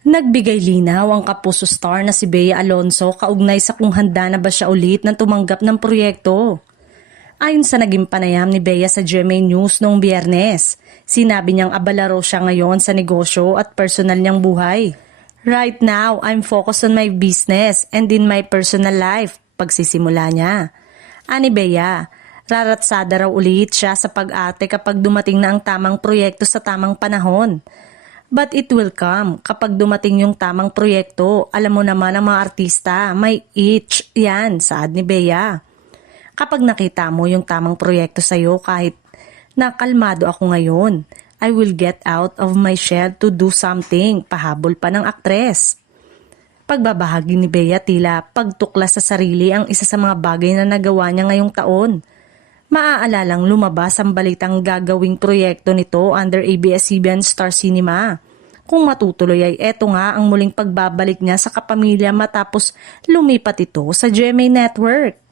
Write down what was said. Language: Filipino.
Nagbigay linaw ang Kapuso star na si Bea Alonzo kaugnay sa kung handa na ba siya ulit ng tumanggap ng proyekto. Ayon sa naging panayam ni Bea sa GMA News noong Biyernes, sinabi niyang abala raw siya ngayon sa negosyo at personal niyang buhay. Right now, I'm focused on my business and in my personal life, pagsisimula niya. Ani Bea, raratsada raw ulit siya sa pag-ate kapag dumating na ang tamang proyekto sa tamang panahon. But it will come kapag dumating yung tamang proyekto. Alam mo naman ang mga artista, may itch yan, saad ni Bea. Kapag nakita mo yung tamang proyekto sa'yo kahit nakalmado ako ngayon, I will get out of my shell to do something, pahabol pa ng aktres. Pagbabahagi ni Bea tila pagtuklas sa sarili ang isa sa mga bagay na nagawa niya ngayong taon. Maaalalang lumabas ang balitang gagawing proyekto nito under ABS-CBN Star Cinema. Kung matutuloy ay eto nga ang muling pagbabalik niya sa kapamilya matapos lumipat ito sa GMA Network.